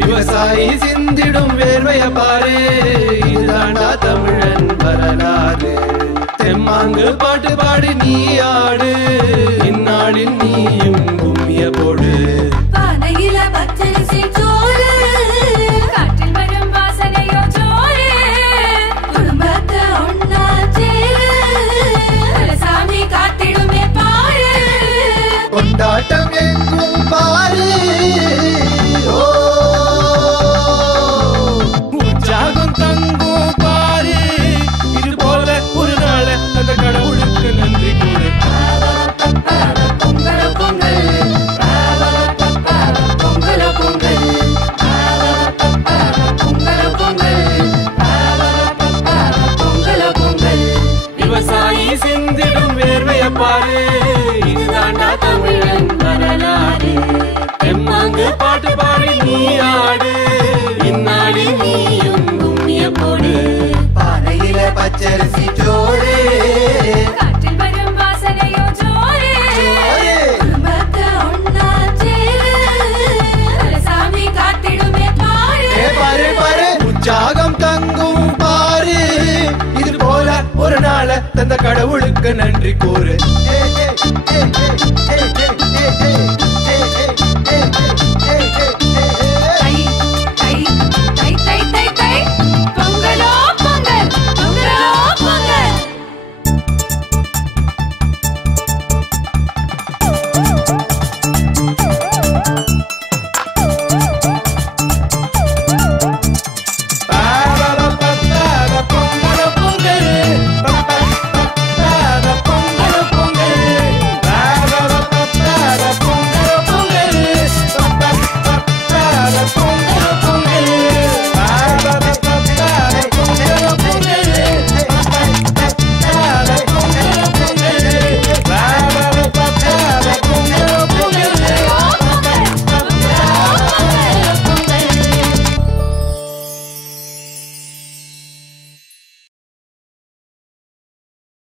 விவசாயி சிந்திடும் வேர்வைய பாரு, இதுதாண்டா தமிழன் வரலாறு. தெம்மாங்கு பாட்டு பாடி நீ ஆடு, இந்நாளில் நீயும் கும்மிய போடு. பானையில பச்சரிசி சோறு, காற்றில் வரும் வாசனையோ சோறு, குடும்பத்தை ஒன்னா சேரு, சாமி காத்திடுமே பாரு. கொண்டாட்டம் எங்கும் பாரு, உற்சாகம் தங்கும் பாரு. இது போல ஒரு நாள அந்த கடவுளுக்கு நன்றி கூறு. பொங்கலோ பொங்கல், பொங்கலோ பொங்கல், பொங்கலோ பொங்கல், பொங்கலோ பொங்கல். விவசாயி சிந்திடும் வேர்வைய பாரு, இதுதாண்டா தமிழன் வரலாறு. தெம்மாங்கு பாட்டு பாடி நீ ஆடு, இந்நாளில் நீயும் கும்மிய போடு. பானையில பச்சரிசி சோறு, காற்றில் வரும் வாசனையோ சோறு, குடும்பத்தை ஒன்னா சேரு, சாமி காத்திடுமே பாரு. பாரு பாரு உற்சாகம் தங்கும் பாரு. இது போல ஒரு நாள தந்த கடவுளுக்கு நன்றி கூறு.